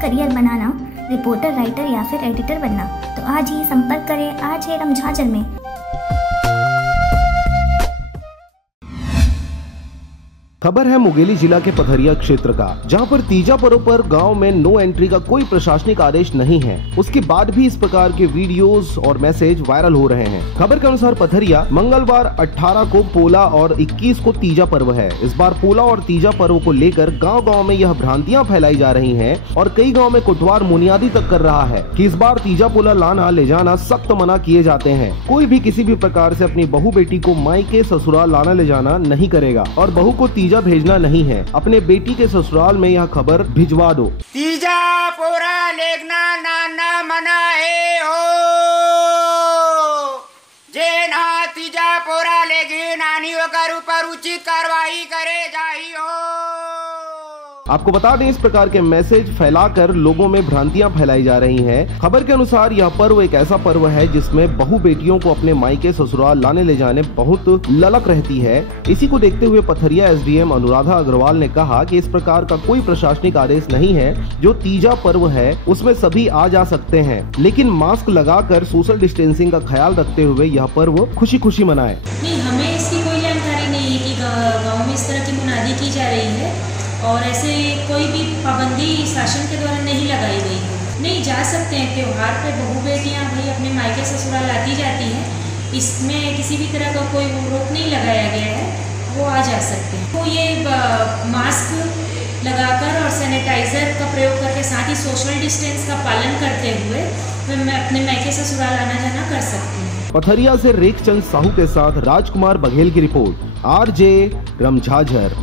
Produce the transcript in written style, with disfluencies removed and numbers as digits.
Career बनाना, reporter, writer या फिर editor बनना, तो आज ही संपर्क करें आज है रमझाझर में। खबर है मुंगेली जिला के पथरिया क्षेत्र का, जहां पर तीजा पर्व पर गांव में नो एंट्री का कोई प्रशासनिक आदेश नहीं है। उसके बाद भी इस प्रकार के वीडियोस और मैसेज वायरल हो रहे हैं। खबर के अनुसार पथरिया मंगलवार 18 को पोला और 21 को तीजा पर्व है। इस बार पोला और तीजा पर्व को लेकर गांव-गांव में यह भ्रांतियां फैलाई जा रही हैं और कई गाँव में कोटवार मुनियादी तक कर रहा है कि इस बार तीजा पोला लाना ले जाना सख्त मना किए जाते हैं। कोई भी किसी भी प्रकार से अपनी बहू बेटी को मायके ससुराल लाना ले जाना नहीं करेगा और बहू को तीजा भेजना नहीं है। अपने बेटी के ससुराल में यह खबर भिजवा दो। तीजा पोरा लेगना नाना मना है हो, जे ना तीजा पोरा लेगी नानी होकर ऊपर उचित कार्रवाई करे जाही हो। आपको बता दें, इस प्रकार के मैसेज फैलाकर लोगों में भ्रांतियां फैलाई जा रही हैं। खबर के अनुसार यह पर्व एक ऐसा पर्व है जिसमें बहू बेटियों को अपने मायके ससुराल लाने ले जाने बहुत ललक रहती है। इसी को देखते हुए पथरिया एसडीएम अनुराधा अग्रवाल ने कहा कि इस प्रकार का कोई प्रशासनिक आदेश नहीं है। जो तीजा पर्व है उसमें सभी आ जा सकते हैं, लेकिन मास्क लगाकर सोशल डिस्टेंसिंग का ख्याल रखते हुए यह पर्व खुशी खुशी मनाए। नहीं, हमें इसकी कोई जानकारी नहीं है कि गाँव में इस तरह की मुनादी की जा रही है और ऐसे कोई भी पाबंदी शासन के द्वारा नहीं लगाई गई है। नहीं, जा सकते हैं। त्योहार पे बहू बेटियां भाई अपने मायके ससुराल आती जाती हैं, इसमें किसी भी तरह का कोई रोक नहीं लगाया गया है, वो आ जा सकते हैं। तो ये मास्क लगाकर और सैनिटाइज़र का प्रयोग करके साथ ही सोशल डिस्टेंस का पालन करते हुए मैं अपने मायके ससुराल आना जाना कर सकती हूँ। पथरिया से रेखचंद साहू के साथ राजकुमार बघेल की रिपोर्ट, RJ रमझाझर।